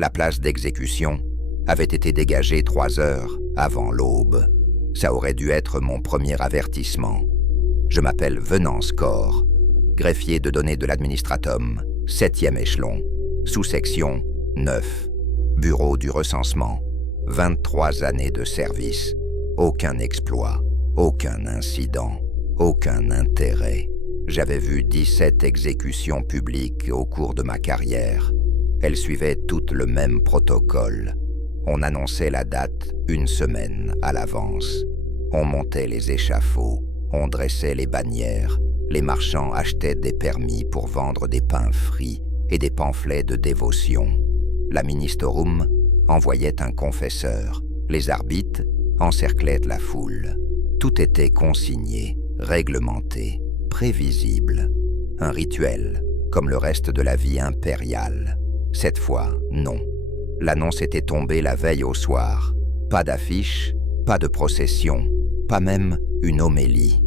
La place d'exécution avait été dégagée 3 heures avant l'aube. Ça aurait dû être mon premier avertissement. Je m'appelle Venance Corr, greffier de données de l'administratum, 7e échelon, sous-section 9, bureau du recensement, 23 années de service, aucun exploit, aucun incident, aucun intérêt. J'avais vu 17 exécutions publiques au cours de ma carrière. Elles suivaient toutes le même protocole. On annonçait la date 1 semaine à l'avance. On montait les échafauds, on dressait les bannières. Les marchands achetaient des permis pour vendre des pains frits et des pamphlets de dévotion. La ministerum envoyait un confesseur. Les arbitres encerclaient la foule. Tout était consigné, réglementé, prévisible. Un rituel, comme le reste de la vie impériale. Cette fois, non. L'annonce était tombée la veille au soir. Pas d'affiche, pas de procession, pas même une homélie.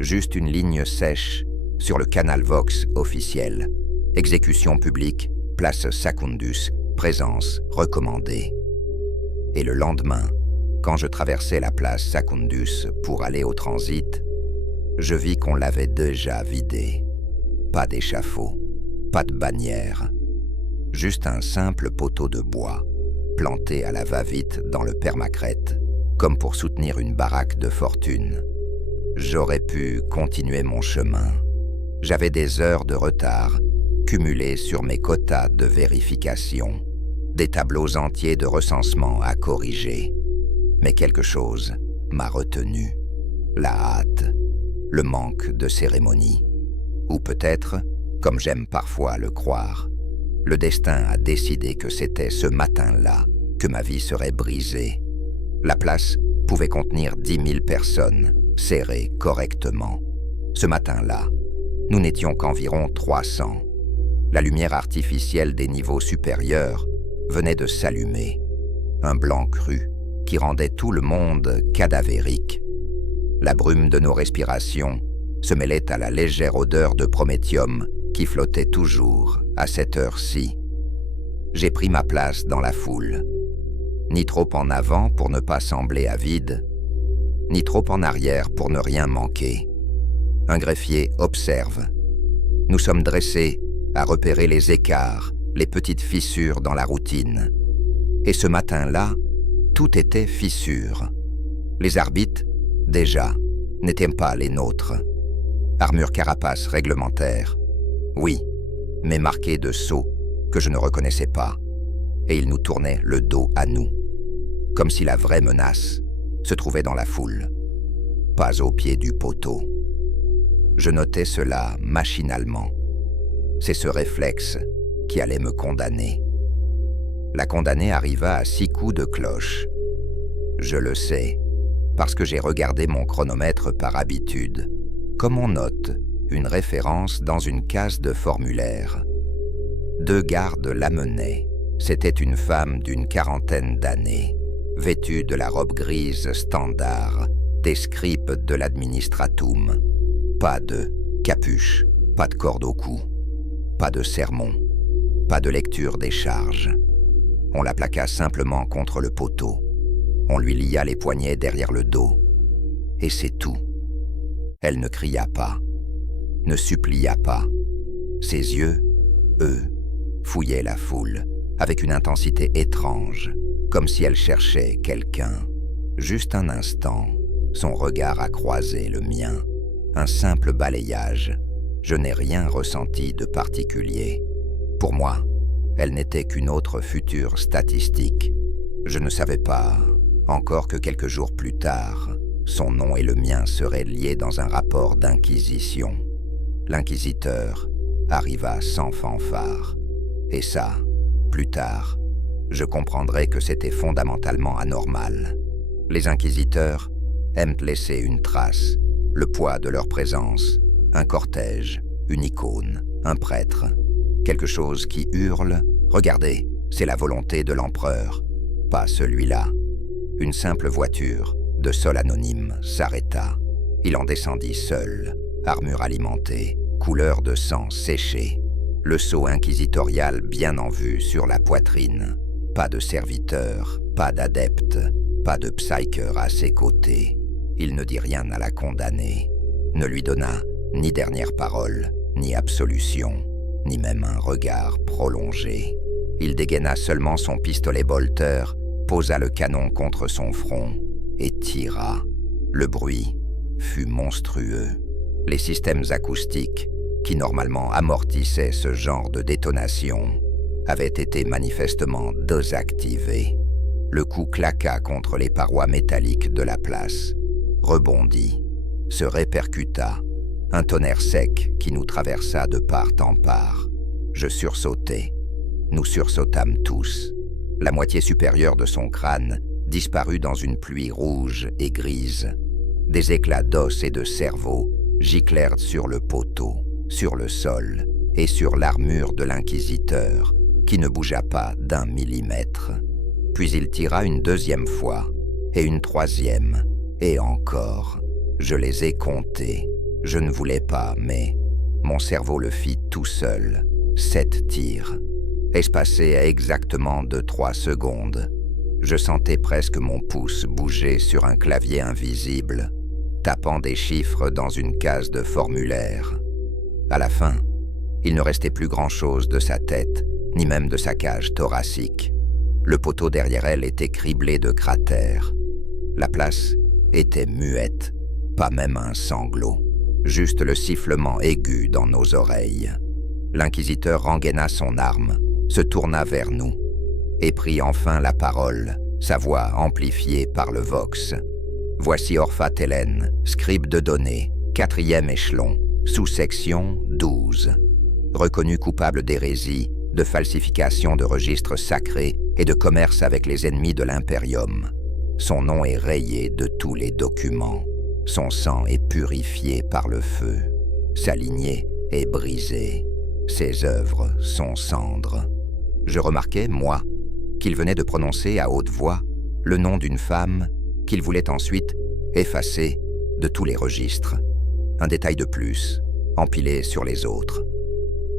Juste une ligne sèche sur le canal Vox officiel. Exécution publique, place Secundus, présence recommandée. Et le lendemain, quand je traversais la place Secundus pour aller au transit, je vis qu'on l'avait déjà vidé. Pas d'échafaud, pas de bannière. Juste un simple poteau de bois, planté à la va-vite dans le permacrète, comme pour soutenir une baraque de fortune. J'aurais pu continuer mon chemin. J'avais des heures de retard cumulées sur mes quotas de vérification, des tableaux entiers de recensement à corriger. Mais quelque chose m'a retenu. La hâte, le manque de cérémonie. Ou peut-être, comme j'aime parfois le croire, le destin a décidé que c'était ce matin-là que ma vie serait brisée. La place pouvait contenir 10 000 personnes, serrées correctement. Ce matin-là, nous n'étions qu'environ 300. La lumière artificielle des niveaux supérieurs venait de s'allumer. Un blanc cru qui rendait tout le monde cadavérique. La brume de nos respirations se mêlait à la légère odeur de prométhium qui flottait toujours à cette heure-ci. J'ai pris ma place dans la foule. Ni trop en avant pour ne pas sembler avide, ni trop en arrière pour ne rien manquer. Un greffier observe. Nous sommes dressés à repérer les écarts, les petites fissures dans la routine. Et ce matin-là, tout était fissure. Les arbitres, déjà, n'étaient pas les nôtres. Armure carapace réglementaire. Oui, mais marquée de sceaux que je ne reconnaissais pas. Et ils nous tournaient le dos à nous. Comme si la vraie menace se trouvait dans la foule, pas au pied du poteau. Je notais cela machinalement. C'est ce réflexe qui allait me condamner. La condamnée arriva à 6 coups de cloche. Je le sais, parce que j'ai regardé mon chronomètre par habitude, comme on note une référence dans une case de formulaire. 2 gardes l'amenaient. C'était une femme d'une 40aine d'années, vêtue de la robe grise standard des scribes de l'administratum. Pas de capuche, pas de corde au cou, pas de sermon, pas de lecture des charges. On la plaqua simplement contre le poteau. On lui lia les poignets derrière le dos. Et c'est tout. Elle ne cria pas, ne supplia pas. Ses yeux, eux, fouillaient la foule avec une intensité étrange, comme si elle cherchait quelqu'un. Juste un instant, son regard a croisé le mien. Un simple balayage. Je n'ai rien ressenti de particulier. Pour moi, elle n'était qu'une autre future statistique. Je ne savais pas, encore que quelques jours plus tard, son nom et le mien seraient liés dans un rapport d'inquisition. L'inquisiteur arriva sans fanfare. Et ça, plus tard, je comprendrai que c'était fondamentalement anormal. Les inquisiteurs aiment laisser une trace, le poids de leur présence, un cortège, une icône, un prêtre, quelque chose qui hurle « Regardez, c'est la volonté de l'empereur », pas celui-là. Une simple voiture, de sol anonyme, s'arrêta. Il en descendit seul, armure alimentée, couleur de sang séché, le sceau inquisitorial bien en vue sur la poitrine. Pas de serviteur, pas d'adepte, pas de psyker à ses côtés. Il ne dit rien à la condamnée, ne lui donna ni dernière parole, ni absolution, ni même un regard prolongé. Il dégaina seulement son pistolet Bolter, posa le canon contre son front et tira. Le bruit fut monstrueux. Les systèmes acoustiques, qui normalement amortissaient ce genre de détonation, avaient été manifestement désactivés. Le coup claqua contre les parois métalliques de la place, rebondit, se répercuta, un tonnerre sec qui nous traversa de part en part. Je sursautai. Nous sursautâmes tous. La moitié supérieure de son crâne disparut dans une pluie rouge et grise. Des éclats d'os et de cerveau giclèrent sur le poteau, sur le sol et sur l'armure de l'inquisiteur, qui ne bougea pas d'1 millimètre. Puis il tira une deuxième fois, et une troisième, et encore. Je les ai comptés. Je ne voulais pas, mais mon cerveau le fit tout seul. 7 tirs, espacés à exactement 2-3 secondes. Je sentais presque mon pouce bouger sur un clavier invisible, tapant des chiffres dans une case de formulaire. À la fin, il ne restait plus grand-chose de sa tête, ni même de sa cage thoracique. Le poteau derrière elle était criblé de cratères. La place était muette, pas même un sanglot, juste le sifflement aigu dans nos oreilles. L'inquisiteur rengaina son arme, se tourna vers nous, et prit enfin la parole, sa voix amplifiée par le vox. « Voici Orpha Tellen, scribe de données, 4e échelon, sous-section 12. Reconnu coupable d'hérésie, de falsification de registres sacrés et de commerce avec les ennemis de l'Imperium. Son nom est rayé de tous les documents. Son sang est purifié par le feu. Sa lignée est brisée. Ses œuvres sont cendres. » Je remarquai, moi, qu'il venait de prononcer à haute voix le nom d'une femme qu'il voulait ensuite effacer de tous les registres. Un détail de plus, empilé sur les autres.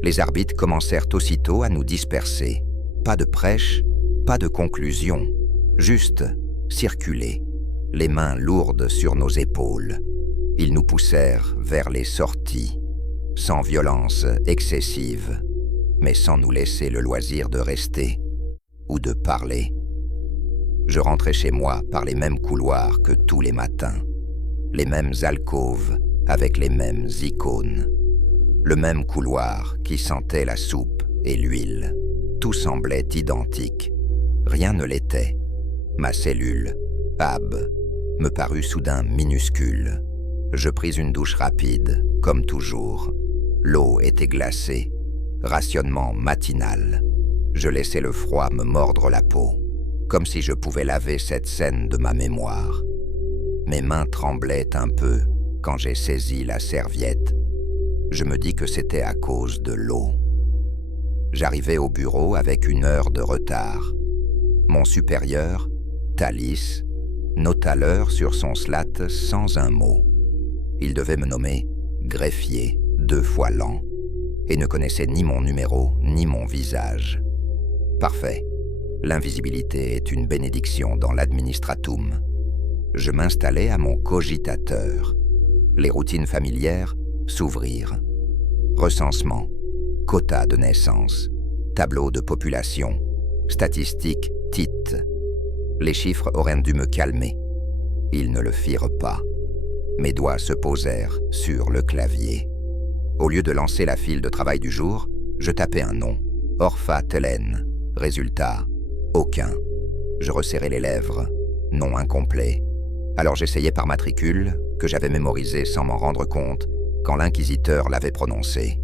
Les arbitres commencèrent aussitôt à nous disperser. Pas de prêche, pas de conclusion, juste circuler, les mains lourdes sur nos épaules. Ils nous poussèrent vers les sorties, sans violence excessive, mais sans nous laisser le loisir de rester ou de parler. Je rentrais chez moi par les mêmes couloirs que tous les matins, les mêmes alcôves avec les mêmes icônes, le même couloir qui sentait la soupe et l'huile. Tout semblait identique. Rien ne l'était. Ma cellule, Ab, me parut soudain minuscule. Je pris une douche rapide, comme toujours. L'eau était glacée. Rationnement matinal. Je laissais le froid me mordre la peau, comme si je pouvais laver cette scène de ma mémoire. Mes mains tremblaient un peu quand j'ai saisi la serviette. Je me dis que c'était à cause de l'eau. J'arrivais au bureau avec 1 heure de retard. Mon supérieur, Thalys, nota l'heure sur son slat sans un mot. Il devait me nommer greffier 2 fois l'an et ne connaissait ni mon numéro ni mon visage. Parfait. L'invisibilité est une bénédiction dans l'administratum. Je m'installai à mon cogitateur. Les routines familières s'ouvrirent. Recensement, quota de naissance, tableau de population, statistiques TIT. Les chiffres auraient dû me calmer. Ils ne le firent pas. Mes doigts se posèrent sur le clavier. Au lieu de lancer la file de travail du jour, je tapais un nom. Orpha Tellen. Résultat, aucun. Je resserrai les lèvres. Nom incomplet. Alors j'essayais par matricule, que j'avais mémorisé sans m'en rendre compte, quand l'inquisiteur l'avait prononcé.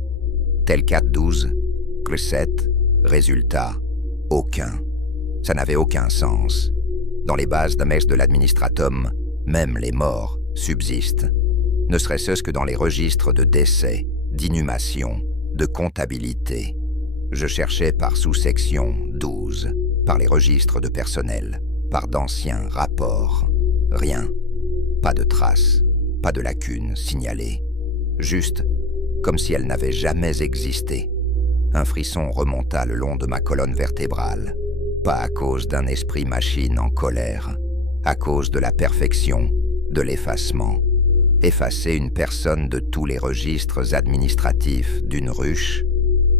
Tel 412, Cl7, résultat, aucun. Ça n'avait aucun sens. Dans les bases d'Amex de l'administratum, même les morts subsistent. Ne serait-ce que dans les registres de décès, d'inhumation, de comptabilité. Je cherchais par sous-section 12, par les registres de personnel, par d'anciens rapports. Rien. Pas de traces, pas de lacunes signalées. Juste comme si elles n'avaient jamais existé. Un frisson remonta le long de ma colonne vertébrale. Pas à cause d'un esprit machine en colère, à cause de la perfection, de l'effacement. Effacer une personne de tous les registres administratifs d'une ruche,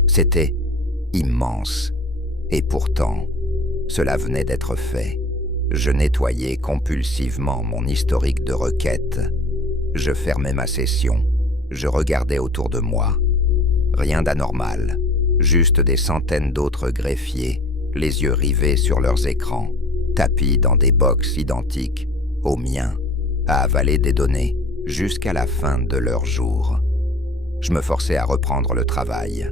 c'était immense. Et pourtant, cela venait d'être fait. Je nettoyais compulsivement mon historique de requêtes. Je fermais ma session. Je regardais autour de moi. Rien d'anormal, juste des centaines d'autres greffiers, les yeux rivés sur leurs écrans, tapis dans des box identiques aux miens, à avaler des données jusqu'à la fin de leur jour. Je me forçais à reprendre le travail.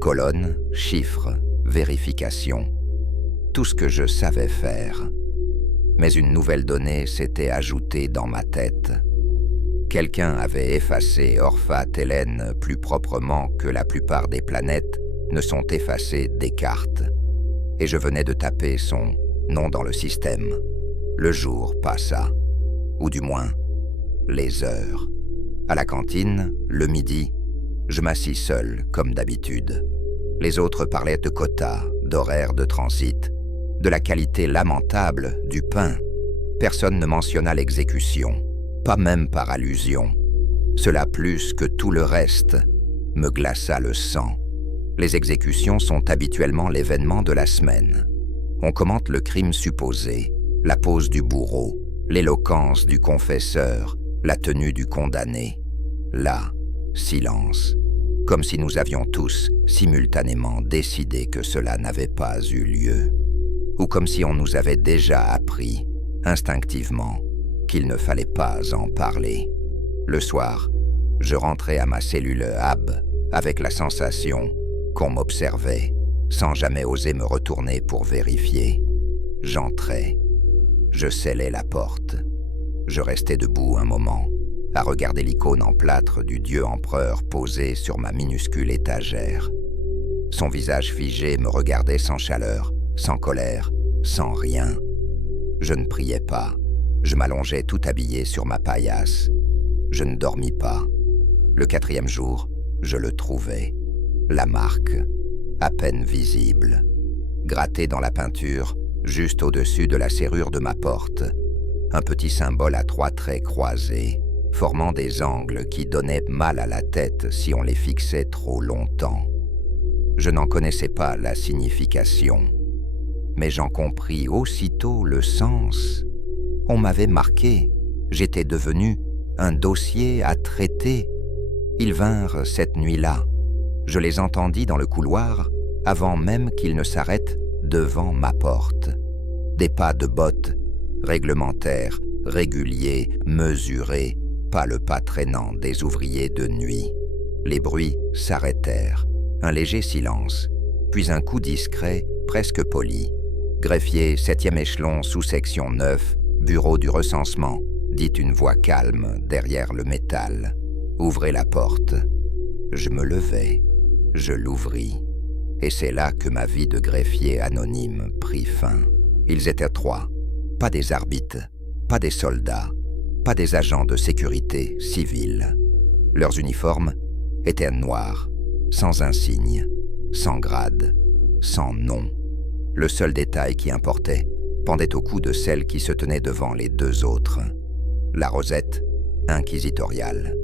Colonnes, chiffres, vérification. Tout ce que je savais faire. Mais une nouvelle donnée s'était ajoutée dans ma tête. Quelqu'un avait effacé Orpha Télène plus proprement que la plupart des planètes ne sont effacées des cartes. Et je venais de taper son nom dans le système. Le jour passa. Ou du moins, les heures. À la cantine, le midi, je m'assis seul, comme d'habitude. Les autres parlaient de quotas, d'horaires de transit, de la qualité lamentable du pain. Personne ne mentionna l'exécution, pas même par allusion. Cela plus que tout le reste me glaça le sang. Les exécutions sont habituellement l'événement de la semaine. On commente le crime supposé, la pose du bourreau, l'éloquence du confesseur, la tenue du condamné. Là, silence, comme si nous avions tous simultanément décidé que cela n'avait pas eu lieu, ou comme si on nous avait déjà appris, instinctivement, qu'il ne fallait pas en parler. Le soir, je rentrais à ma cellule Hab avec la sensation qu'on m'observait, sans jamais oser me retourner pour vérifier. J'entrais. Je scellais la porte. Je restais debout un moment, à regarder l'icône en plâtre du dieu empereur posée sur ma minuscule étagère. Son visage figé me regardait sans chaleur, sans colère, sans rien. Je ne priais pas. Je m'allongeais tout habillé sur ma paillasse. Je ne dormis pas. Le 4e jour, je le trouvais. La marque, à peine visible, grattée dans la peinture, juste au-dessus de la serrure de ma porte. Un petit symbole à 3 traits croisés, formant des angles qui donnaient mal à la tête si on les fixait trop longtemps. Je n'en connaissais pas la signification, mais j'en compris aussitôt le sens. On m'avait marqué, j'étais devenu un dossier à traiter. Ils vinrent cette nuit-là. Je les entendis dans le couloir avant même qu'ils ne s'arrêtent devant ma porte. Des pas de bottes, réglementaires, réguliers, mesurés, pas le pas traînant des ouvriers de nuit. Les bruits s'arrêtèrent. Un léger silence, puis un coup discret, presque poli. Greffier, 7e échelon, sous-section 9, bureau du recensement, dit une voix calme derrière le métal. Ouvrez la porte. Je me levai. Je l'ouvris. Et c'est là que ma vie de greffier anonyme prit fin. Ils étaient 3. Pas des arbitres, pas des soldats, pas des agents de sécurité civile. Leurs uniformes étaient noirs, sans insigne, sans grade, sans nom. Le seul détail qui importait pendait au cou de celle qui se tenait devant les 2 autres. La rosette inquisitoriale.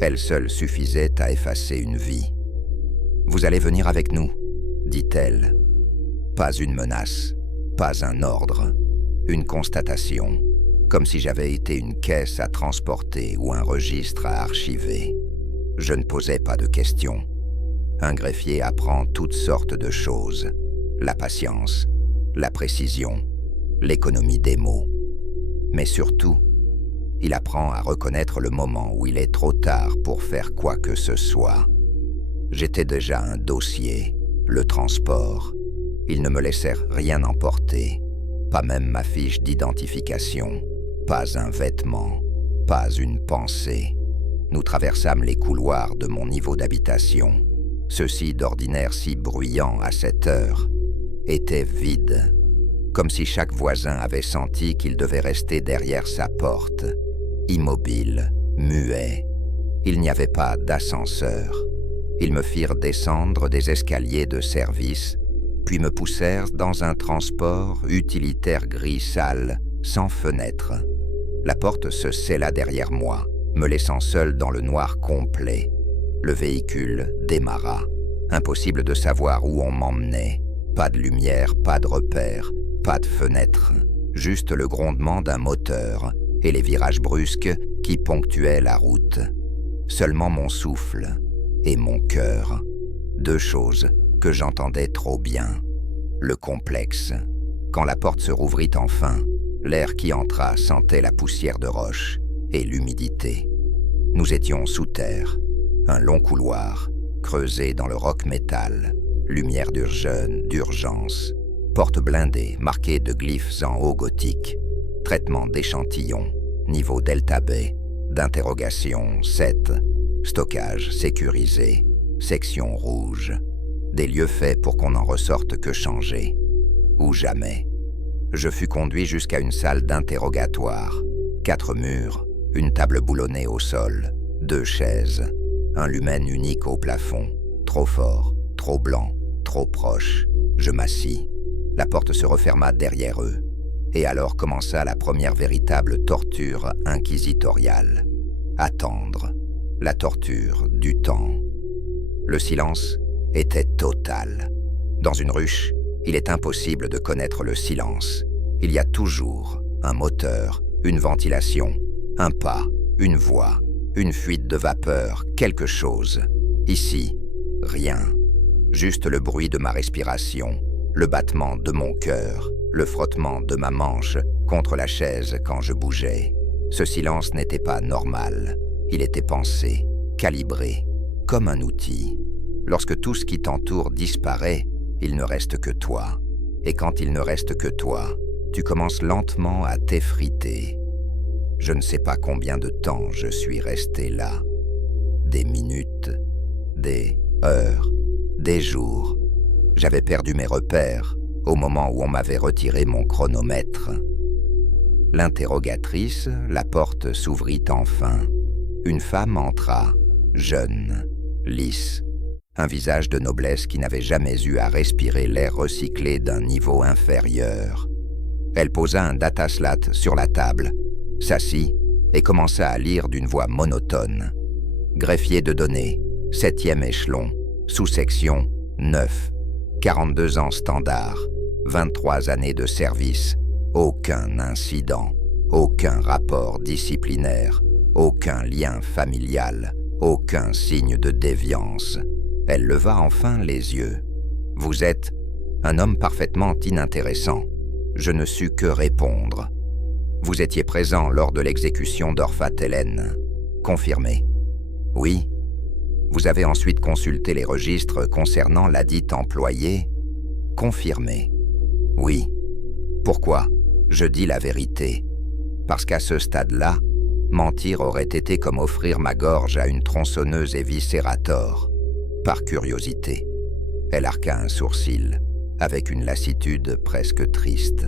Elle seule suffisait à effacer une vie. « Vous allez venir avec nous », dit-elle. Pas une menace, pas un ordre, une constatation, comme si j'avais été une caisse à transporter ou un registre à archiver. Je ne posais pas de questions. Un greffier apprend toutes sortes de choses. La patience, la précision, l'économie des mots. Mais surtout, il apprend à reconnaître le moment où il est trop tard pour faire quoi que ce soit. J'étais déjà un dossier, le transport. Ils ne me laissèrent rien emporter, pas même ma fiche d'identification, pas un vêtement, pas une pensée. Nous traversâmes les couloirs de mon niveau d'habitation. Ceux-ci, d'ordinaire si bruyants à cette heure, étaient vides, comme si chaque voisin avait senti qu'il devait rester derrière sa porte, immobile, muet. Il n'y avait pas d'ascenseur. Ils me firent descendre des escaliers de service, puis me poussèrent dans un transport utilitaire gris sale, sans fenêtre. La porte se scella derrière moi, me laissant seul dans le noir complet. Le véhicule démarra. Impossible de savoir où on m'emmenait. Pas de lumière, pas de repère, pas de fenêtre. Juste le grondement d'un moteur et les virages brusques qui ponctuaient la route. Seulement mon souffle et mon cœur. Deux choses que j'entendais trop bien. Le complexe. Quand la porte se rouvrit enfin, l'air qui entra sentait la poussière de roche et l'humidité. Nous étions sous terre. Un long couloir, creusé dans le rock métal. Lumière d'urgence. Porte blindée, marquée de glyphes en haut gothique. Traitement d'échantillons. Niveau Delta B. D'interrogation 7. Stockage sécurisé. Section rouge. Des lieux faits pour qu'on n'en ressorte que changé. Ou jamais. Je fus conduit jusqu'à une salle d'interrogatoire. 4 murs, une table boulonnée au sol, 2 chaises, un lumen unique au plafond. Trop fort, trop blanc, trop proche. Je m'assis. La porte se referma derrière eux. Et alors commença la première véritable torture inquisitoriale. Attendre. La torture du temps. Le silence était total. Dans une ruche, il est impossible de connaître le silence. Il y a toujours un moteur, une ventilation, un pas, une voix, une fuite de vapeur, quelque chose. Ici, rien. Juste le bruit de ma respiration, le battement de mon cœur, le frottement de ma manche contre la chaise quand je bougeais. Ce silence n'était pas normal. Il était pensé, calibré, comme un outil. Lorsque tout ce qui t'entoure disparaît, il ne reste que toi. Et quand il ne reste que toi, tu commences lentement à t'effriter. Je ne sais pas combien de temps je suis resté là. Des minutes, des heures, des jours. J'avais perdu mes repères au moment où on m'avait retiré mon chronomètre. L'interrogatrice, la porte s'ouvrit enfin. Une femme entra, jeune, lisse, un visage de noblesse qui n'avait jamais eu à respirer l'air recyclé d'un niveau inférieur. Elle posa un dataslat sur la table, s'assit et commença à lire d'une voix monotone. Greffier de données, 7e échelon, sous-section 9, 42 ans standard, 23 années de service, aucun incident, aucun rapport disciplinaire, aucun lien familial, aucun signe de déviance. Elle leva enfin les yeux. « Vous êtes un homme parfaitement inintéressant. » Je ne sus que répondre. « Vous étiez présent lors de l'exécution d'Orpha Tellen. » Confirmé. « Oui. » Vous avez ensuite consulté les registres concernant ladite employé. Confirmé. « Oui. » Pourquoi ? Je dis la vérité. Parce qu'à ce stade-là, mentir aurait été comme offrir ma gorge à une tronçonneuse éviscérator. Par curiosité. Elle arqua un sourcil, avec une lassitude presque triste.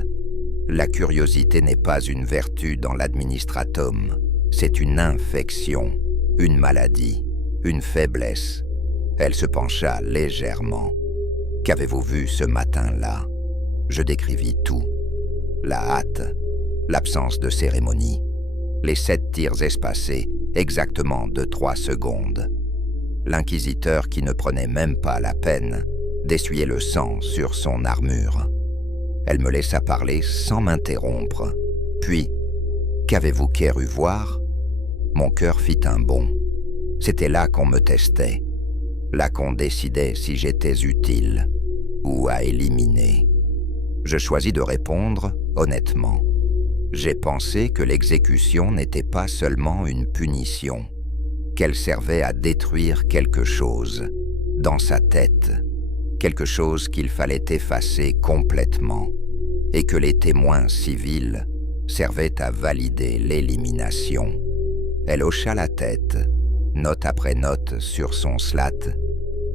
La curiosité n'est pas une vertu dans l'administratum, c'est une infection, une maladie, une faiblesse. Elle se pencha légèrement. « Qu'avez-vous vu ce matin-là » Je décrivis tout. La hâte, l'absence de cérémonie, les 7 tirs espacés, exactement de 3 secondes. L'inquisiteur qui ne prenait même pas la peine d'essuyer le sang sur son armure. Elle me laissa parler sans m'interrompre. Puis, qu'avez-vous cru voir ? Mon cœur fit un bond. C'était là qu'on me testait, là qu'on décidait si j'étais utile ou à éliminer. Je choisis de répondre honnêtement. J'ai pensé que l'exécution n'était pas seulement une punition, qu'elle servait à détruire quelque chose dans sa tête, quelque chose qu'il fallait effacer complètement, et que les témoins civils servaient à valider l'élimination. Elle hocha la tête, note après note sur son slat,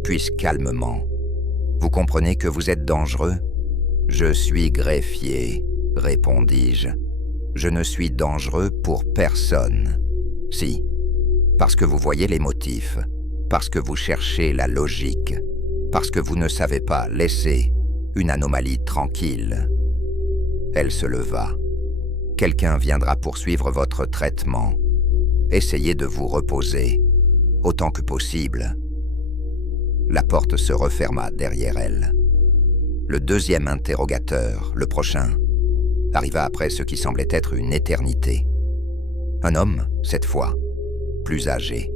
puis calmement. « Vous comprenez que vous êtes dangereux ? » « Je suis greffier, répondis-je. Je ne suis dangereux pour personne. Si, parce que vous voyez les motifs, parce que vous cherchez la logique, parce que vous ne savez pas laisser une anomalie tranquille. Elle se leva. Quelqu'un viendra poursuivre votre traitement. Essayez de vous reposer, autant que possible. La porte se referma derrière elle. Le deuxième interrogateur, le prochain, arriva après ce qui semblait être une éternité. Un homme, cette fois, plus âgé,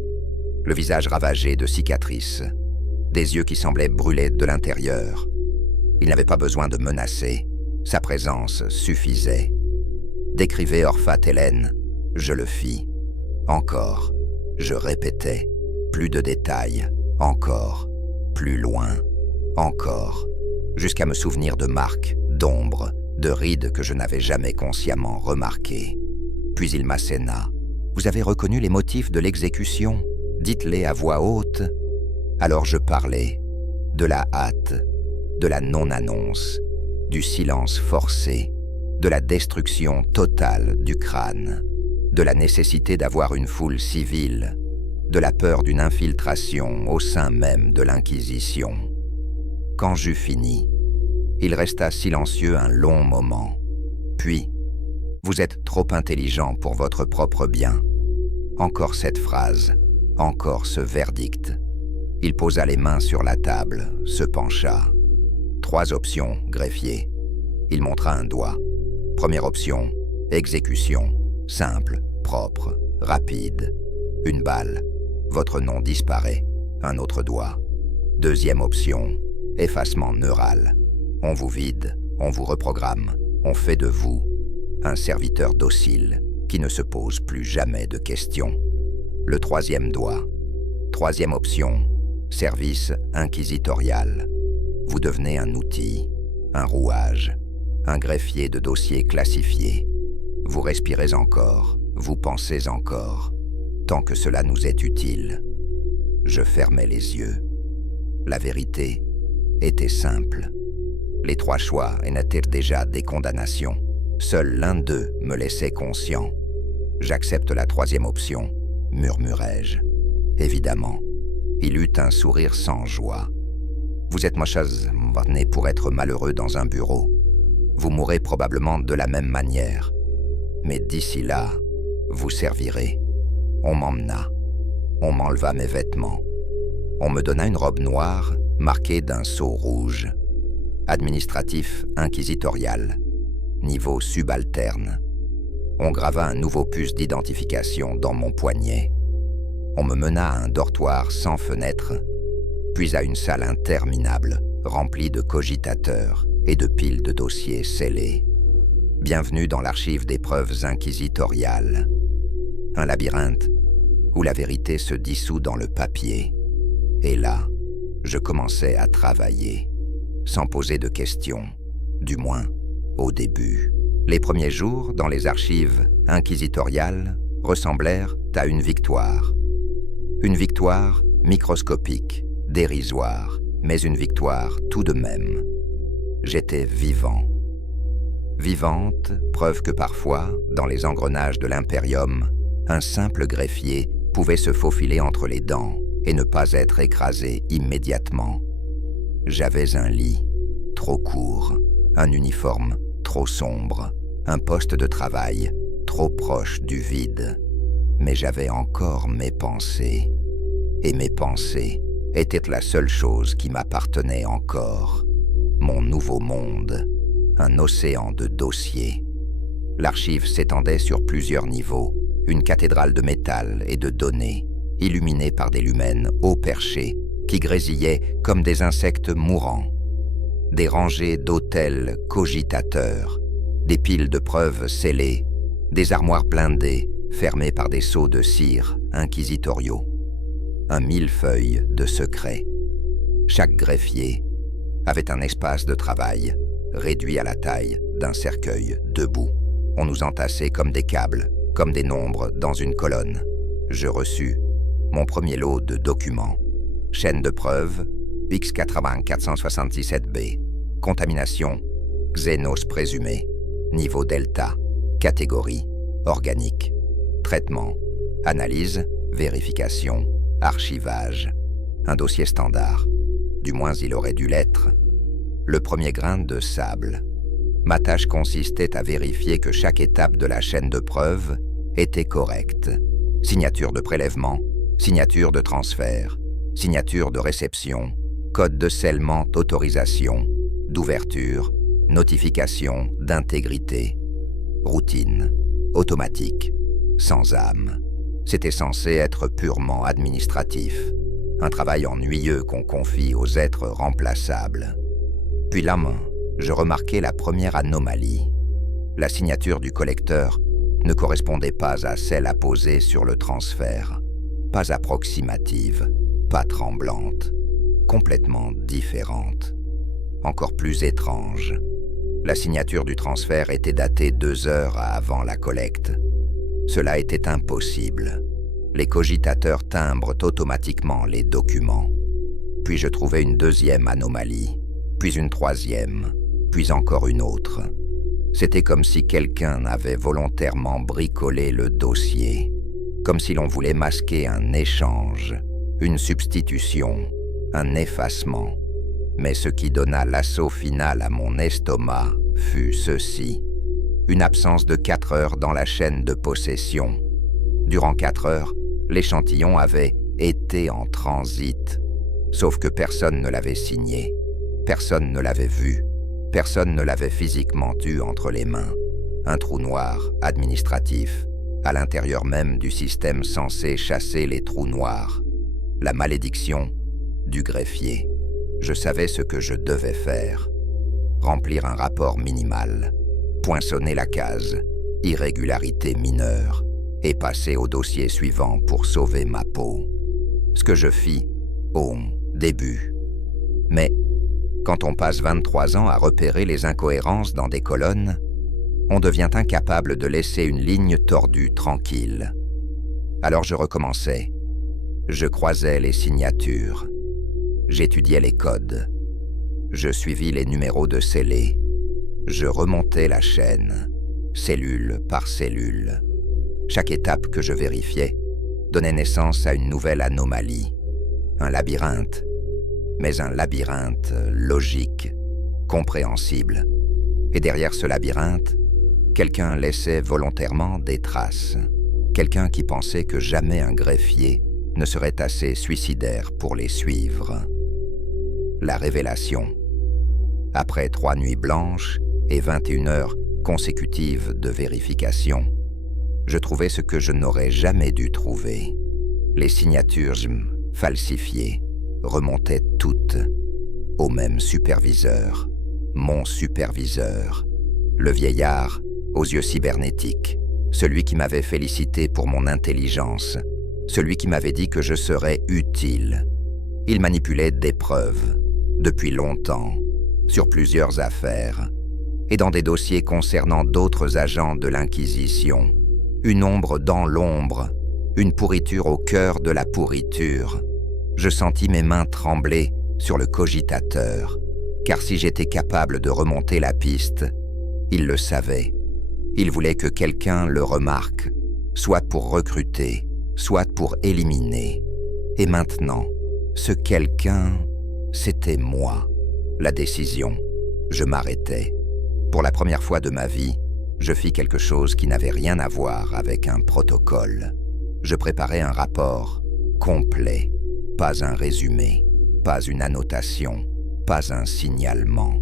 le visage ravagé de cicatrices, des yeux qui semblaient brûler de l'intérieur. Il n'avait pas besoin de menacer, sa présence suffisait. Décrivez Orphat Hélène, je le fis. Encore, je répétais, plus de détails, encore, plus loin, encore, jusqu'à me souvenir de marques, d'ombres, de rides que je n'avais jamais consciemment remarquées. Puis il m'asséna. « Vous avez reconnu les motifs de l'exécution? Dites-les à voix haute. » Alors je parlais, de la hâte, de la non-annonce, du silence forcé, de la destruction totale du crâne, de la nécessité d'avoir une foule civile, de la peur d'une infiltration au sein même de l'Inquisition. Quand j'eus fini, il resta silencieux un long moment. Puis, « Vous êtes trop intelligent pour votre propre bien. » Encore cette phrase, encore ce verdict. Il posa les mains sur la table, se pencha. « 3 options, greffier. » Il montra un doigt. Première option, exécution. Simple, propre, rapide. Une balle. Votre nom disparaît. Un autre doigt. Deuxième option, effacement neural. On vous vide, on vous reprogramme, on fait de vous un serviteur docile qui ne se pose plus jamais de questions. Le troisième doigt. Troisième option, service inquisitorial. Vous devenez un outil, un rouage, un greffier de dossiers classifiés. Vous respirez encore, vous pensez encore, tant que cela nous est utile. Je fermais les yeux. La vérité était simple. Les 3 choix étaient déjà des condamnations. Seul l'un d'eux me laissait conscient. « J'accepte la 3e option », murmurai-je. Évidemment, il eut un sourire sans joie. « Vous êtes né pour être malheureux dans un bureau. Vous mourrez probablement de la même manière. Mais d'ici là, vous servirez. » On m'emmena. On m'enleva mes vêtements. On me donna une robe noire marquée d'un sceau rouge. Administratif inquisitorial. Niveau subalterne. On grava un nouveau puce d'identification dans mon poignet. On me mena à un dortoir sans fenêtre, puis à une salle interminable, remplie de cogitateurs et de piles de dossiers scellés. Bienvenue dans l'archive des preuves inquisitoriales. Un labyrinthe où la vérité se dissout dans le papier. Et là, je commençais à travailler, sans poser de questions, du moins au début. Les premiers jours, dans les archives inquisitoriales, ressemblèrent à une victoire. Une victoire microscopique, dérisoire, mais une victoire tout de même. J'étais vivant. Vivante, preuve que parfois, dans les engrenages de l'impérium, un simple greffier pouvait se faufiler entre les dents et ne pas être écrasé immédiatement. J'avais un lit trop court, un uniforme trop sombre, un poste de travail trop proche du vide. Mais j'avais encore mes pensées. Et mes pensées étaient la seule chose qui m'appartenait encore. Mon nouveau monde, un océan de dossiers. L'archive s'étendait sur plusieurs niveaux, une cathédrale de métal et de données, illuminée par des lumens haut perchés qui grésillaient comme des insectes mourants. Des rangées d'autels cogitateurs, des piles de preuves scellées, des armoires blindées fermées par des sceaux de cire inquisitoriaux. Un millefeuille de secrets. Chaque greffier avait un espace de travail réduit à la taille d'un cercueil debout. On nous entassait comme des câbles, comme des nombres dans une colonne. Je reçus mon premier lot de documents. Chaîne de preuves, X80-477B. Contamination, xénos présumé. Niveau delta. Catégorie, organique. Traitement, analyse, vérification, archivage. Un dossier standard. Du moins il aurait dû l'être. le premier grain de sable. Ma tâche consistait à vérifier que chaque étape de la chaîne de preuve était correcte. Signature de prélèvement, signature de transfert, signature de réception, code de scellement d'autorisation, d'ouverture, notification d'intégrité. Routine, automatique, sans âme. C'était censé être purement administratif, un travail ennuyeux qu'on confie aux êtres remplaçables. Puis là, je remarquai la première anomalie. La signature du collecteur ne correspondait pas à celle apposée sur le transfert, pas approximative, pas tremblante, complètement différente, encore plus étrange. La signature du transfert était datée 2 heures avant la collecte. Cela était impossible. Les cogitateurs timbrent automatiquement les documents. Puis je trouvai une deuxième anomalie, puis une troisième, puis encore une autre. C'était comme si quelqu'un avait volontairement bricolé le dossier, comme si l'on voulait masquer un échange, une substitution, un effacement. Mais ce qui donna l'assaut final à mon estomac fut ceci: une absence de 4 heures dans la chaîne de possession. Durant 4 heures, l'échantillon avait été en transit, sauf que personne ne l'avait signé, personne ne l'avait vu, personne ne l'avait physiquement eu entre les mains. Un trou noir administratif, à l'intérieur même du système censé chasser les trous noirs. La malédiction du greffier. Je savais ce que je devais faire. Remplir un rapport minimal, poinçonner la case « irrégularité mineure » et passer au dossier suivant pour sauver ma peau. Ce que je fis au début. Mais quand on passe 23 ans à repérer les incohérences dans des colonnes, on devient incapable de laisser une ligne tordue tranquille. Alors je recommençais. Je croisais les signatures. J'étudiais les codes. Je suivis les numéros de scellés. Je remontais la chaîne, cellule par cellule. Chaque étape que je vérifiais donnait naissance à une nouvelle anomalie. Un labyrinthe, mais un labyrinthe logique, compréhensible. Et derrière ce labyrinthe, quelqu'un laissait volontairement des traces. Quelqu'un qui pensait que jamais un greffier ne serait assez suicidaire pour les suivre. La révélation. Après 3 nuits blanches et 21 heures consécutives de vérification, je trouvais ce que je n'aurais jamais dû trouver. Les signatures falsifiées remontaient toutes au même superviseur, mon superviseur, le vieillard aux yeux cybernétiques, celui qui m'avait félicité pour mon intelligence, celui qui m'avait dit que je serais utile. Il manipulait des preuves, depuis longtemps, sur plusieurs affaires, et dans des dossiers concernant d'autres agents de l'Inquisition. Une ombre dans l'ombre, une pourriture au cœur de la pourriture. Je sentis mes mains trembler sur le cogitateur, car si j'étais capable de remonter la piste, il le savait. Il voulait que quelqu'un le remarque, soit pour recruter, soit pour éliminer. Et maintenant, ce quelqu'un, c'était moi. La décision, je m'arrêtais. Pour la première fois de ma vie, je fis quelque chose qui n'avait rien à voir avec un protocole. Je préparais un rapport complet, pas un résumé, pas une annotation, pas un signalement.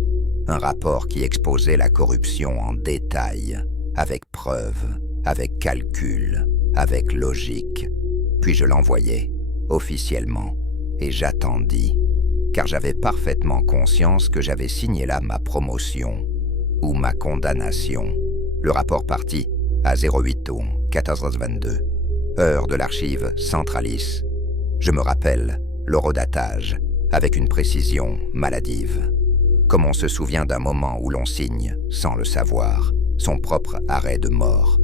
Un rapport qui exposait la corruption en détail, avec preuves, avec calcul, avec logique. Puis je l'envoyai, officiellement, et j'attendis, car j'avais parfaitement conscience que j'avais signé là ma promotion ou ma condamnation. Le rapport partit à 08 au 14h22, heure de l'archive Centralis. Je me rappelle l'horodatage avec une précision maladive. Comme on se souvient d'un moment où l'on signe, sans le savoir, son propre arrêt de mort.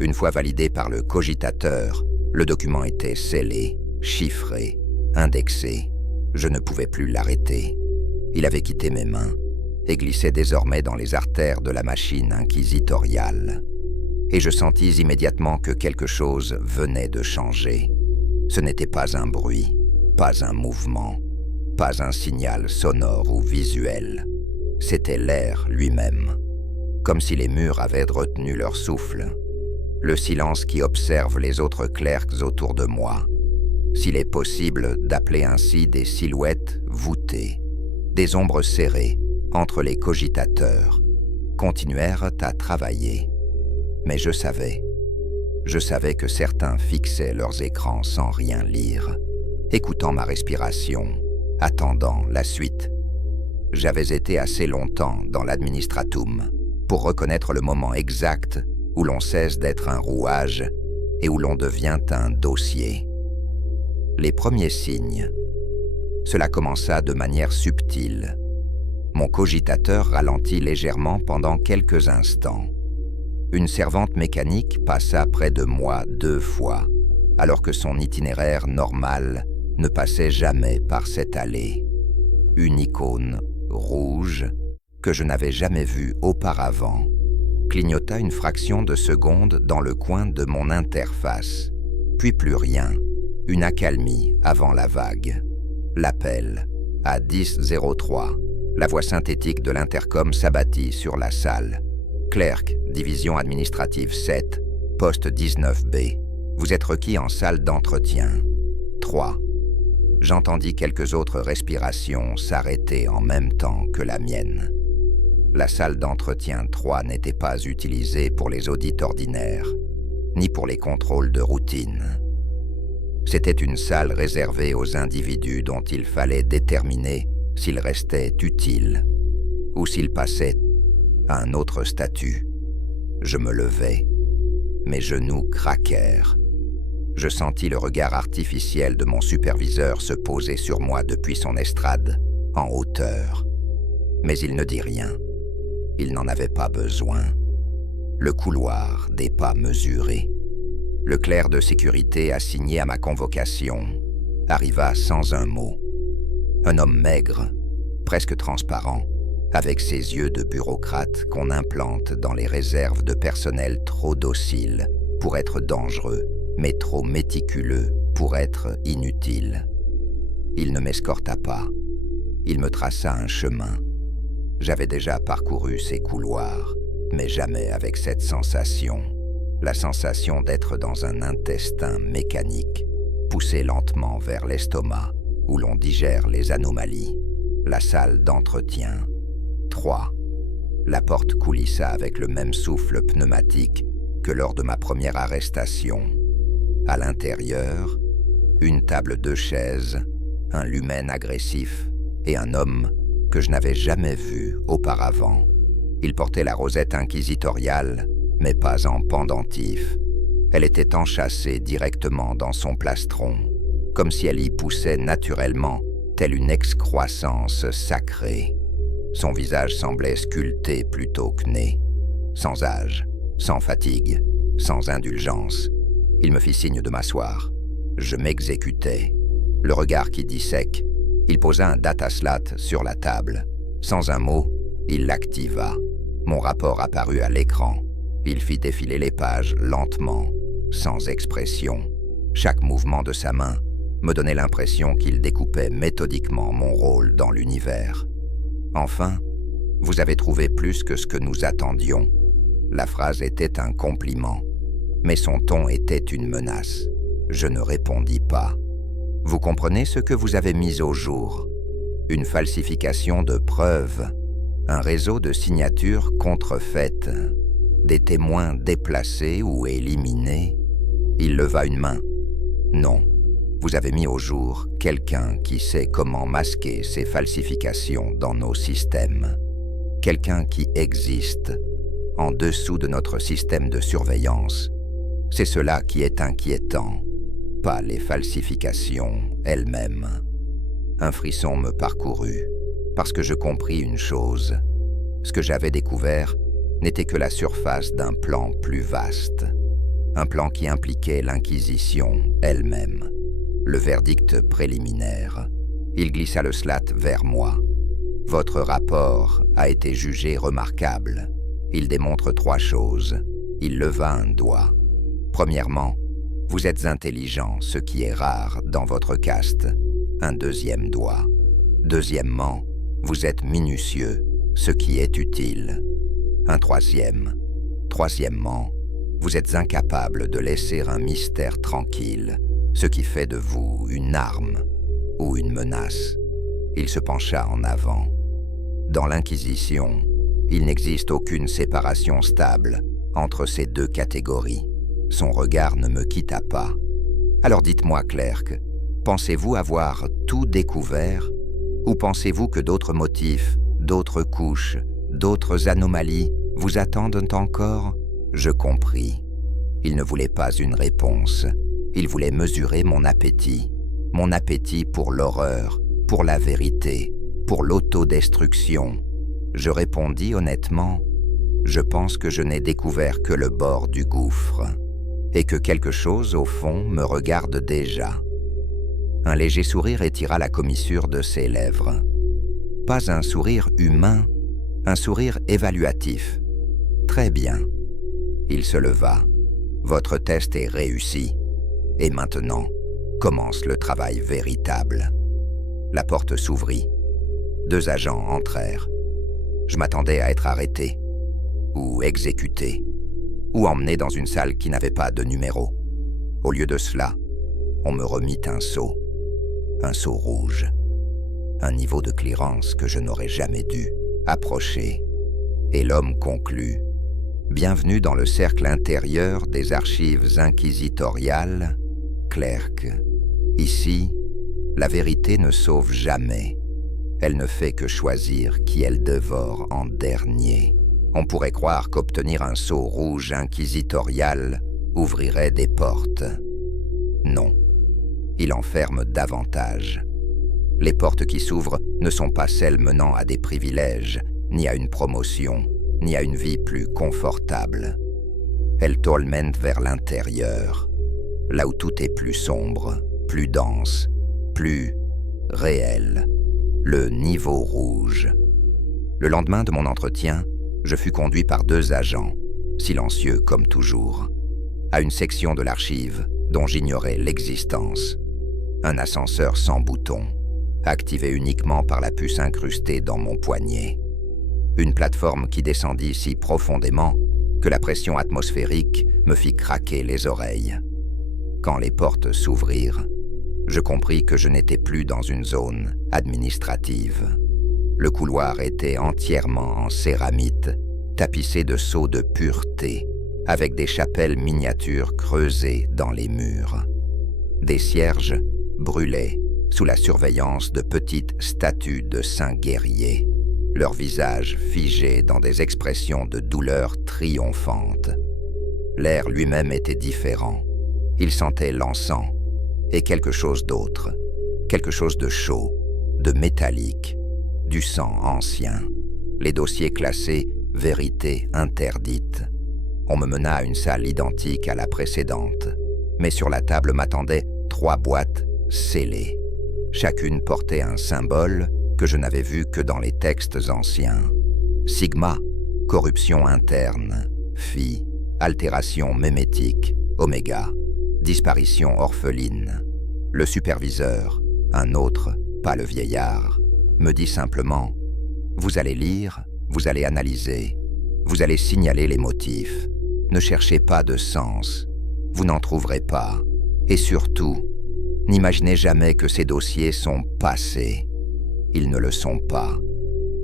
Une fois validé par le cogitateur, le document était scellé, chiffré, indexé. Je ne pouvais plus l'arrêter. Il avait quitté mes mains et glissait désormais dans les artères de la machine inquisitoriale. Et je sentis immédiatement que quelque chose venait de changer. Ce n'était pas un bruit, pas un mouvement, pas un signal sonore ou visuel. C'était l'air lui-même, comme si les murs avaient retenu leur souffle. Le silence qui observe les autres clercs autour de moi, s'il est possible d'appeler ainsi des silhouettes voûtées, des ombres serrées entre les cogitateurs, continuèrent à travailler. Mais je savais que certains fixaient leurs écrans sans rien lire, écoutant ma respiration, attendant la suite. J'avais été assez longtemps dans l'administratum pour reconnaître le moment exact où l'on cesse d'être un rouage et où l'on devient un dossier. Les premiers signes. Cela commença de manière subtile. Mon cogitateur ralentit légèrement pendant quelques instants. Une servante mécanique passa près de moi 2 fois, alors que son itinéraire normal ne passait jamais par cette allée. Une icône rouge que je n'avais jamais vue auparavant clignota une fraction de seconde dans le coin de mon interface, puis plus rien, une accalmie avant la vague. L'appel, à 10:03, la voix synthétique de l'intercom s'abattit sur la salle. Clerc, division administrative 7, poste 19B. Vous êtes requis en salle d'entretien. 3. J'entendis quelques autres respirations s'arrêter en même temps que la mienne. La salle d'entretien 3 n'était pas utilisée pour les audits ordinaires, ni pour les contrôles de routine. C'était une salle réservée aux individus dont il fallait déterminer s'ils restaient utiles ou s'ils passaient à un autre statut. Je me levai, mes genoux craquèrent. Je sentis le regard artificiel de mon superviseur se poser sur moi depuis son estrade, en hauteur. Mais il ne dit rien. Il n'en avait pas besoin. Le couloir des pas mesurés. Le clerc de sécurité assigné à ma convocation arriva sans un mot. Un homme maigre, presque transparent, avec ses yeux de bureaucrate qu'on implante dans les réserves de personnel trop docile pour être dangereux, mais trop méticuleux pour être inutile. Il ne m'escorta pas. Il me traça un chemin. J'avais déjà parcouru ces couloirs, mais jamais avec cette sensation, la sensation d'être dans un intestin mécanique, poussé lentement vers l'estomac, où l'on digère les anomalies. La salle d'entretien. 3. La porte coulissa avec le même souffle pneumatique que lors de ma première arrestation. À l'intérieur, une table de chaises, un lumen agressif et un homme que je n'avais jamais vu auparavant. Il portait la rosette inquisitoriale, mais pas en pendentif. Elle était enchâssée directement dans son plastron, comme si elle y poussait naturellement, telle une excroissance sacrée. Son visage semblait sculpté plutôt que né, sans âge, sans fatigue, sans indulgence. Il me fit signe de m'asseoir. Je m'exécutais, le regard qui dissèque. Il posa un dataslat sur la table. Sans un mot, il l'activa. Mon rapport apparut à l'écran. Il fit défiler les pages lentement, sans expression. Chaque mouvement de sa main me donnait l'impression qu'il découpait méthodiquement mon rôle dans l'univers. Enfin, vous avez trouvé plus que ce que nous attendions. La phrase était un compliment, mais son ton était une menace. Je ne répondis pas. Vous comprenez ce que vous avez mis au jour? Une falsification de preuves, un réseau de signatures contrefaites, des témoins déplacés ou éliminés. Il leva une main. Non, vous avez mis au jour quelqu'un qui sait comment masquer ces falsifications dans nos systèmes. Quelqu'un qui existe en dessous de notre système de surveillance. C'est cela qui est inquiétant, pas les falsifications elles-mêmes. Un frisson me parcourut, parce que je compris une chose. Ce que j'avais découvert n'était que la surface d'un plan plus vaste. Un plan qui impliquait l'Inquisition elle-même. Le verdict préliminaire. Il glissa le slat vers moi. Votre rapport a été jugé remarquable. Il démontre 3 choses. Il leva un doigt. Premièrement, vous êtes intelligent, ce qui est rare dans votre caste. Un deuxième doigt. Deuxièmement, vous êtes minutieux, ce qui est utile. Un troisièmement, vous êtes incapable de laisser un mystère tranquille, ce qui fait de vous une arme ou une menace. Il se pencha en avant. Dans l'Inquisition, il n'existe aucune séparation stable entre ces deux catégories. Son regard ne me quitta pas. Alors dites-moi, clerc, pensez-vous avoir tout découvert? Ou pensez-vous que d'autres motifs, d'autres couches, d'autres anomalies vous attendent encore? Je compris. Il ne voulait pas une réponse. Il voulait mesurer mon appétit pour l'horreur, pour la vérité, pour l'autodestruction. Je répondis honnêtement, je pense que je n'ai découvert que le bord du gouffre, et que quelque chose au fond me regarde déjà. Un léger sourire étira la commissure de ses lèvres. Pas un sourire humain, un sourire évaluatif. Très bien. Il se leva. Votre test est réussi. Et maintenant, commence le travail véritable. La porte s'ouvrit. 2 agents entrèrent. Je m'attendais à être arrêté, ou exécuté, ou emmené dans une salle qui n'avait pas de numéro. Au lieu de cela, on me remit un seau rouge, un niveau de clairance que je n'aurais jamais dû approcher. Et l'homme conclut, « Bienvenue dans le cercle intérieur des archives inquisitoriales, clerc. Ici, la vérité ne sauve jamais. Elle ne fait que choisir qui elle dévore en dernier. On pourrait croire qu'obtenir un sceau rouge inquisitorial ouvrirait des portes. Non, il enferme davantage. Les portes qui s'ouvrent ne sont pas celles menant à des privilèges, ni à une promotion, ni à une vie plus confortable. Elles tolmentent vers l'intérieur, là où tout est plus sombre, plus dense, plus réel. Le niveau rouge. Le lendemain de mon entretien, je fus conduit par 2 agents, silencieux comme toujours, à une section de l'archive dont j'ignorais l'existence. Un ascenseur sans bouton, activé uniquement par la puce incrustée dans mon poignet. Une plateforme qui descendit si profondément que la pression atmosphérique me fit craquer les oreilles. Quand les portes s'ouvrirent, je compris que je n'étais plus dans une zone administrative. Le couloir était entièrement en céramite, tapissé de sceaux de pureté, avec des chapelles miniatures creusées dans les murs. Des cierges brûlaient sous la surveillance de petites statues de saints guerriers, leurs visages figés dans des expressions de douleur triomphantes. L'air lui-même était différent. Il sentait l'encens, et quelque chose d'autre, quelque chose de chaud, de métallique, du sang ancien, les dossiers classés « Vérité interdite ». On me mena à une salle identique à la précédente, mais sur la table m'attendaient 3 boîtes scellées. Chacune portait un symbole que je n'avais vu que dans les textes anciens. Sigma, corruption interne, Phi, altération mémétique, Oméga, disparition orpheline. Le superviseur, un autre, pas le vieillard, me dit simplement « Vous allez lire, vous allez analyser, vous allez signaler les motifs. Ne cherchez pas de sens, vous n'en trouverez pas. Et surtout, n'imaginez jamais que ces dossiers sont passés. Ils ne le sont pas. »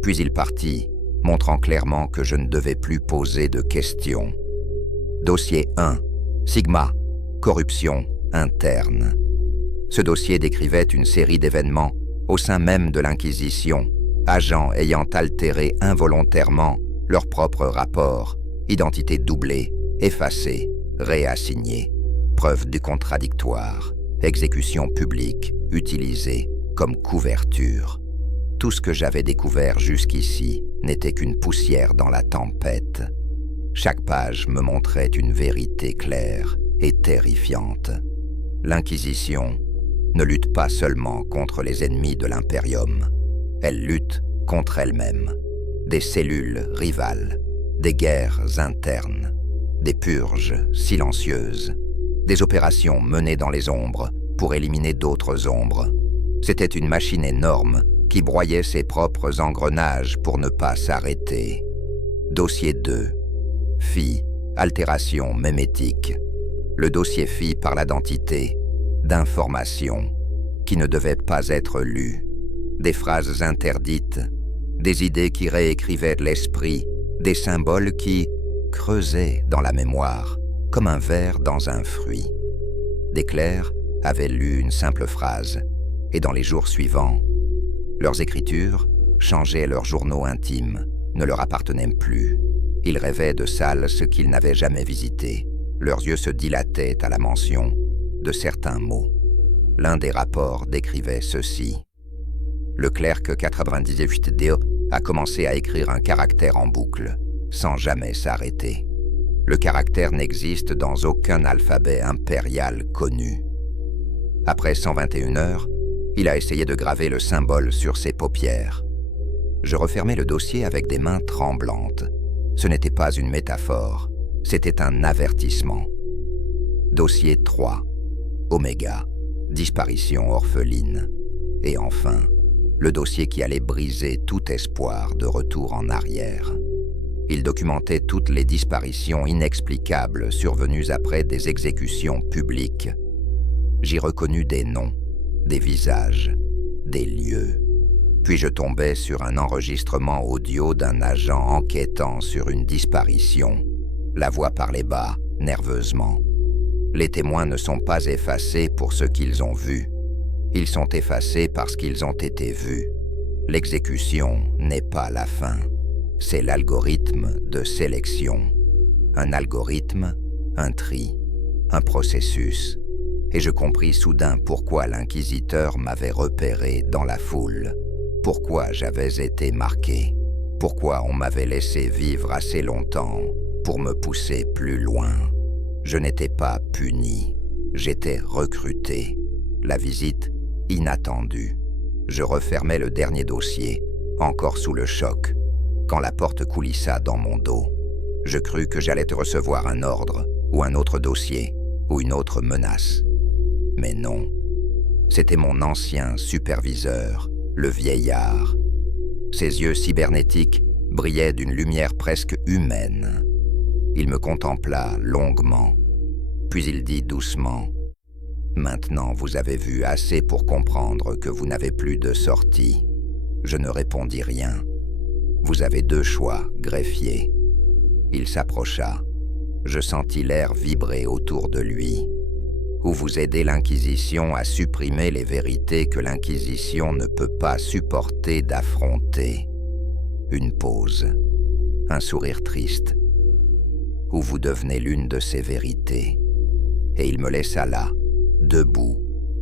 Puis il partit, montrant clairement que je ne devais plus poser de questions. Dossier 1. Sigma. Corruption interne. Ce dossier décrivait une série d'événements au sein même de l'Inquisition, agents ayant altéré involontairement leur propre rapport, identité doublée, effacée, réassignée, preuve du contradictoire, exécution publique utilisée comme couverture. Tout ce que j'avais découvert jusqu'ici n'était qu'une poussière dans la tempête. Chaque page me montrait une vérité claire et terrifiante. L'Inquisition ne lutte pas seulement contre les ennemis de l'Imperium, elle lutte contre elle-même. Des cellules rivales, des guerres internes, des purges silencieuses, des opérations menées dans les ombres pour éliminer d'autres ombres. C'était une machine énorme qui broyait ses propres engrenages pour ne pas s'arrêter. Dossier 2. Fille, altération mémétique. Le dossier Fille parla d'entité, d'information, qui ne devait pas être lue. Des phrases interdites, des idées qui réécrivaient l'esprit, des symboles qui creusaient dans la mémoire, comme un ver dans un fruit. Des clercs avaient lu une simple phrase, et dans les jours suivants, leurs écritures changeaient leurs journaux intimes, ne leur appartenaient plus. Ils rêvaient de salles qu'ils n'avaient jamais visitées. Leurs yeux se dilataient à la mention de certains mots. L'un des rapports décrivait ceci. Le clerc 98D a commencé à écrire un caractère en boucle, sans jamais s'arrêter. Le caractère n'existe dans aucun alphabet impérial connu. Après 121 heures, il a essayé de graver le symbole sur ses paupières. Je refermai le dossier avec des mains tremblantes. Ce n'était pas une métaphore, c'était un avertissement. Dossier 3. Oméga. Disparition orpheline. Et enfin, le dossier qui allait briser tout espoir de retour en arrière. Il documentait toutes les disparitions inexplicables survenues après des exécutions publiques. J'y reconnus des noms, des visages, des lieux. Puis je tombais sur un enregistrement audio d'un agent enquêtant sur une disparition. La voix parlait bas, nerveusement. Les témoins ne sont pas effacés pour ce qu'ils ont vu. Ils sont effacés parce qu'ils ont été vus. L'exécution n'est pas la fin. C'est l'algorithme de sélection. Un algorithme, un tri, un processus. Et je compris soudain pourquoi l'inquisiteur m'avait repéré dans la foule. Pourquoi j'avais été marqué. Pourquoi on m'avait laissé vivre assez longtemps pour me pousser plus loin. Je n'étais pas puni. J'étais recruté. La visite, inattendue. Je refermais le dernier dossier, encore sous le choc, quand la porte coulissa dans mon dos. Je crus que j'allais recevoir un ordre, ou un autre dossier, ou une autre menace. Mais non. C'était mon ancien superviseur, le vieillard. Ses yeux cybernétiques brillaient d'une lumière presque humaine. Il me contempla longuement, puis il dit doucement « Maintenant vous avez vu assez pour comprendre que vous n'avez plus de sortie. » Je ne répondis rien. « Vous avez deux choix, greffier. » Il s'approcha. Je sentis l'air vibrer autour de lui. « Ou vous aidez l'Inquisition à supprimer les vérités que l'Inquisition ne peut pas supporter d'affronter. » Une pause. Un sourire triste. « Ou vous devenez l'une de ces vérités. » Et il me laissa là, debout,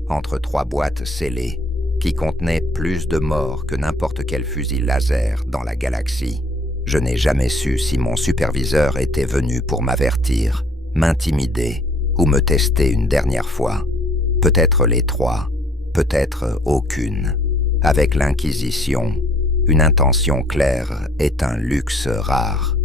entre trois boîtes scellées, qui contenaient plus de morts que n'importe quel fusil laser dans la galaxie. Je n'ai jamais su si mon superviseur était venu pour m'avertir, m'intimider ou me tester une dernière fois. Peut-être les trois, peut-être aucune. Avec l'Inquisition, une intention claire est un luxe rare.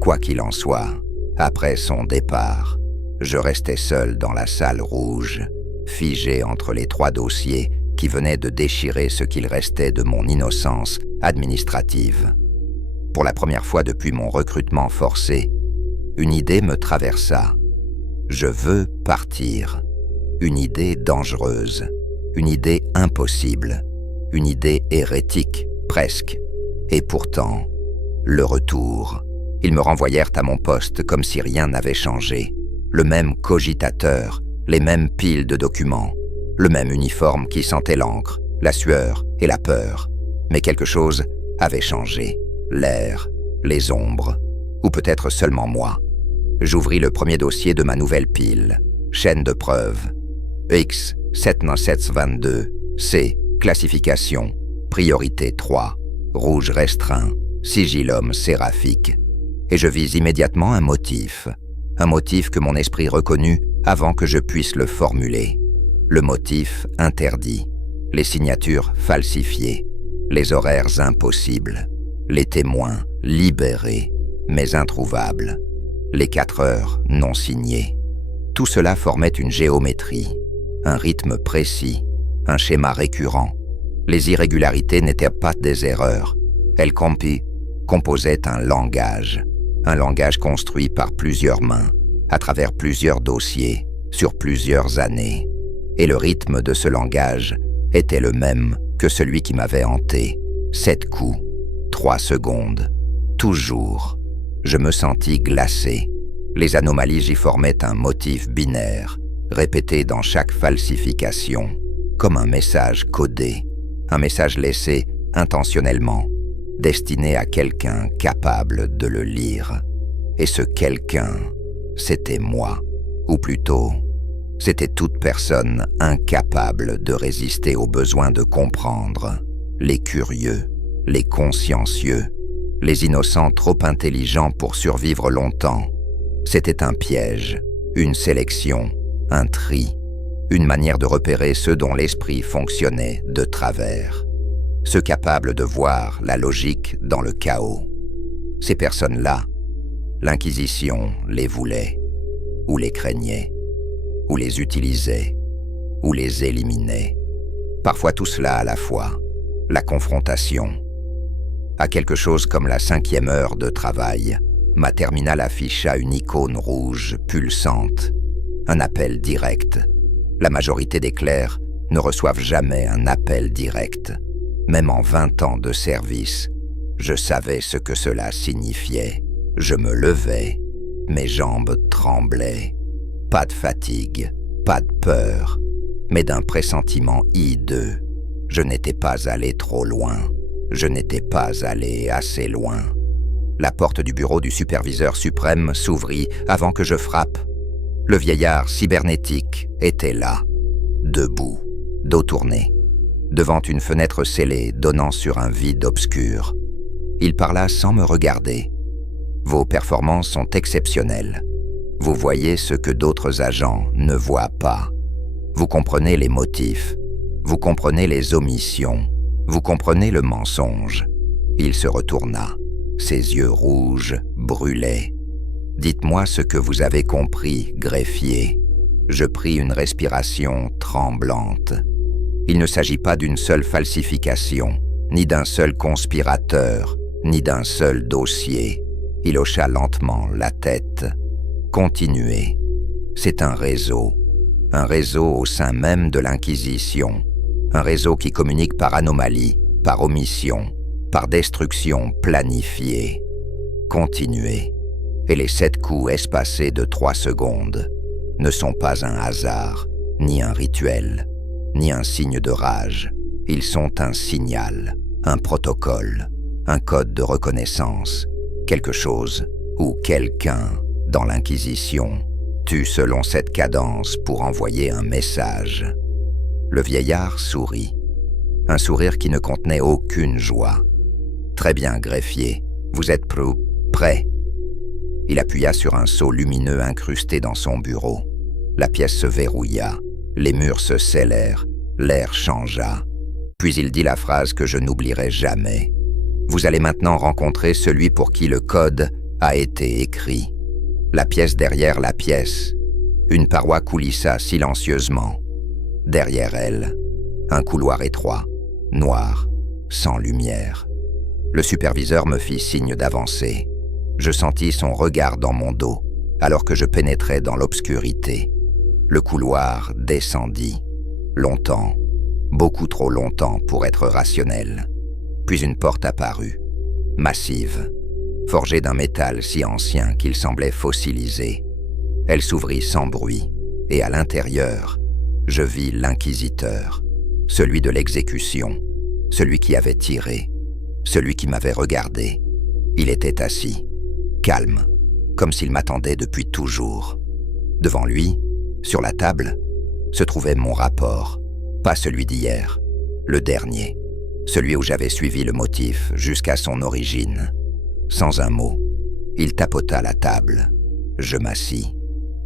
Quoi qu'il en soit, après son départ, je restais seul dans la salle rouge, figé entre les trois dossiers qui venaient de déchirer ce qu'il restait de mon innocence administrative. Pour la première fois depuis mon recrutement forcé, une idée me traversa. Je veux partir. Une idée dangereuse, une idée impossible, une idée hérétique, presque. Et pourtant, le retour. Ils me renvoyèrent à mon poste comme si rien n'avait changé. Le même cogitateur, les mêmes piles de documents, le même uniforme qui sentait l'encre, la sueur et la peur. Mais quelque chose avait changé. L'air, les ombres, ou peut-être seulement moi. J'ouvris le premier dossier de ma nouvelle pile. Chaîne de preuves. X79722, C, classification, priorité 3, rouge restreint, sigillum séraphique. Et je vis immédiatement un motif que mon esprit reconnut avant que je puisse le formuler. Le motif interdit, les signatures falsifiées, les horaires impossibles, les témoins libérés, mais introuvables, les 4 heures non signées. Tout cela formait une géométrie, un rythme précis, un schéma récurrent, Les irrégularités n'étaient pas des erreurs. El Campi composait un langage construit par plusieurs mains, à travers plusieurs dossiers, sur plusieurs années. Et le rythme de ce langage était le même que celui qui m'avait hanté. 7 coups, 3 secondes, toujours. Je me sentis glacé. Les anomalies y formaient un motif binaire, répété dans chaque falsification, comme un message codé, un message laissé intentionnellement, destiné à quelqu'un capable de le lire. Et ce quelqu'un, c'était moi, ou plutôt, c'était toute personne incapable de résister au besoin de comprendre, les curieux, les consciencieux, les innocents trop intelligents pour survivre longtemps. C'était un piège, une sélection, un tri, une manière de repérer ceux dont l'esprit fonctionnait de travers, ceux capables de voir la logique dans le chaos. Ces personnes-là, l'Inquisition les voulait, ou les craignait, ou les utilisait, ou les éliminait. Parfois tout cela à la fois, la confrontation. À quelque chose comme la 5e heure de travail, ma terminale afficha une icône rouge pulsante, un appel direct. La majorité des clercs ne reçoivent jamais un appel direct. Même en 20 ans de service, je savais ce que cela signifiait. Je me levais, mes jambes tremblaient. Pas de fatigue, pas de peur, mais d'un pressentiment hideux. Je n'étais pas allé trop loin. Je n'étais pas allé assez loin. La porte du bureau du superviseur suprême s'ouvrit avant que je frappe. Le vieillard cybernétique était là, debout, dos tourné, devant une fenêtre scellée donnant sur un vide obscur. Il parla sans me regarder. « Vos performances sont exceptionnelles. Vous voyez ce que d'autres agents ne voient pas. Vous comprenez les motifs, vous comprenez les omissions, vous comprenez le mensonge. » Il se retourna. Ses yeux rouges brûlaient. « Dites-moi ce que vous avez compris, greffier. » Je pris une respiration tremblante. Il ne s'agit pas d'une seule falsification, ni d'un seul conspirateur, ni d'un seul dossier. Il hocha lentement la tête. « Continuez. C'est un réseau au sein même de l'Inquisition, un réseau qui communique par anomalie, par omission, par destruction planifiée. Continuez. Et les 7 coups espacés de 3 secondes ne sont pas un hasard, ni un rituel, ni un signe de rage. Ils sont un signal, un protocole, un code de reconnaissance, quelque chose ou quelqu'un dans l'Inquisition tue selon cette cadence pour envoyer un message. » Le vieillard sourit, un sourire qui ne contenait aucune joie. « Très bien, greffier, vous êtes prêt ?» Il appuya sur un sceau lumineux incrusté dans son bureau. La pièce se verrouilla, les murs se scellèrent, l'air changea. Puis il dit la phrase que je n'oublierai jamais. « Vous allez maintenant rencontrer celui pour qui le code a été écrit. » La pièce derrière la pièce, une paroi coulissa silencieusement. Derrière elle, un couloir étroit, noir, sans lumière. Le superviseur me fit signe d'avancer. Je sentis son regard dans mon dos, alors que je pénétrais dans l'obscurité. Le couloir descendit. Longtemps, beaucoup trop longtemps pour être rationnel. Puis une porte apparut, massive, forgée d'un métal si ancien qu'il semblait fossilisé. Elle s'ouvrit sans bruit, et à l'intérieur, je vis l'inquisiteur, celui de l'exécution, celui qui avait tiré, celui qui m'avait regardé. Il était assis, calme, comme s'il m'attendait depuis toujours. Devant lui, sur la table, se trouvait mon rapport, pas celui d'hier, le dernier, celui où j'avais suivi le motif jusqu'à son origine. Sans un mot, il tapota la table. Je m'assis.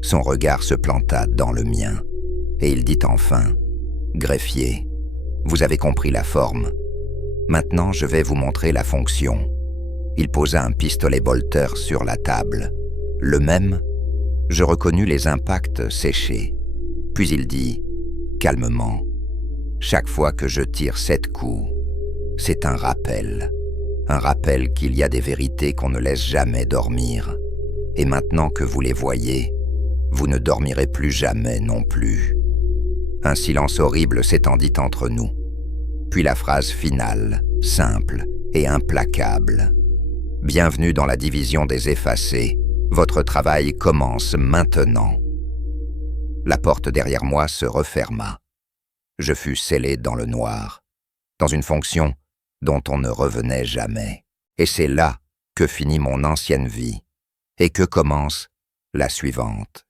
Son regard se planta dans le mien, et il dit enfin « Greffier, vous avez compris la forme. Maintenant, je vais vous montrer la fonction. » Il posa un pistolet bolter sur la table. Le même, je reconnus les impacts séchés. Puis il dit, calmement, « Chaque fois que je tire 7 coups, c'est un rappel qu'il y a des vérités qu'on ne laisse jamais dormir. Et maintenant que vous les voyez, vous ne dormirez plus jamais non plus. Un silence horrible s'étendit entre nous. Puis la phrase finale, simple et implacable. Bienvenue dans la division des effacés. Votre travail commence maintenant. La porte derrière moi se referma. Je fus scellé dans le noir, dans une fonction dont on ne revenait jamais. Et c'est là que finit mon ancienne vie et que commence la suivante.